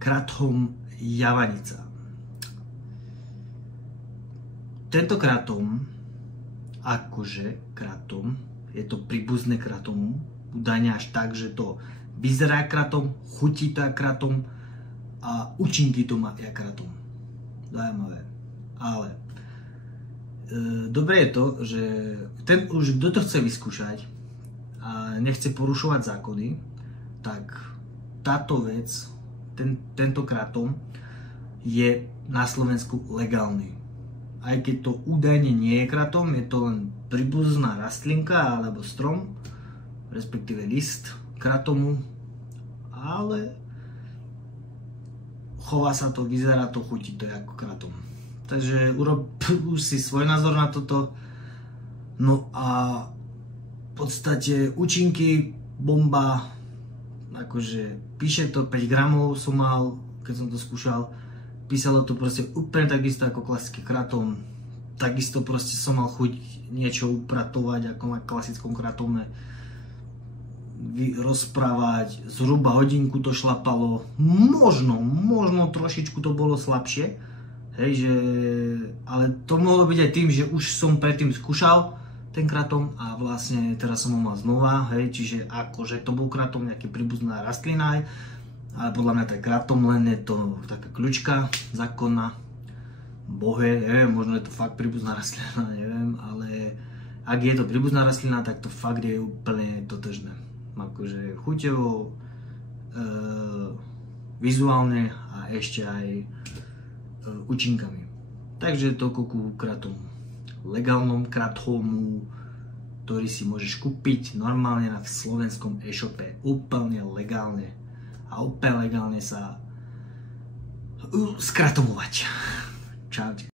kratom javanica. Tento kratom, akože kratom, je to príbuzné kratomu, údajne až tak, že to vyzerá kratom, chutí to kratom a účinky to má jak kratom. Zajímavé. Ale dobré je to, že ten už kto to chce vyskúšať a nechce porušovať zákony, tak táto vec, tento kratom je na Slovensku legálny. Aj keď to údajne nie je kratom, je to len príbuzná rastlinka alebo strom, respektíve list kratomu, ale chová sa to, vyzerá to, chutí to ako kratom. Takže urob už si svoj názor na toto. No a v podstate účinky bomba, akože píše to 5 gramov som mal, keď som to skúšal. Písalo to proste úplne takisto ako klasický kratom. Takisto proste som mal chuť niečo upratovať ako na klasickom kratome. Rozprávať, zhruba hodinku to šlapalo. Možno trošičku to bolo slabšie. Hej, že, ale to mohlo byť aj tým, že už som predtým skúšal ten kratom a vlastne teraz som ho mal znova. Hej, čiže akože to bol kratom, nejaký príbuzná rastlina aj. Ale podľa mňa to je kratom, len je to taká kľučka zákonná. Bohe, neviem, možno je to fakt príbuzná rastlina, neviem, ale ak je to príbuzná rastlina, tak to fakt je úplne totožné. Akože chuťovo, vizuálne a ešte aj účinkami. Takže toľko ku kratomu. Legálnom kratomu, ktorý si môžeš kúpiť normálne na slovenskom e-shope, úplne legálne. A úplne legálne sa skratomovať. Čaute.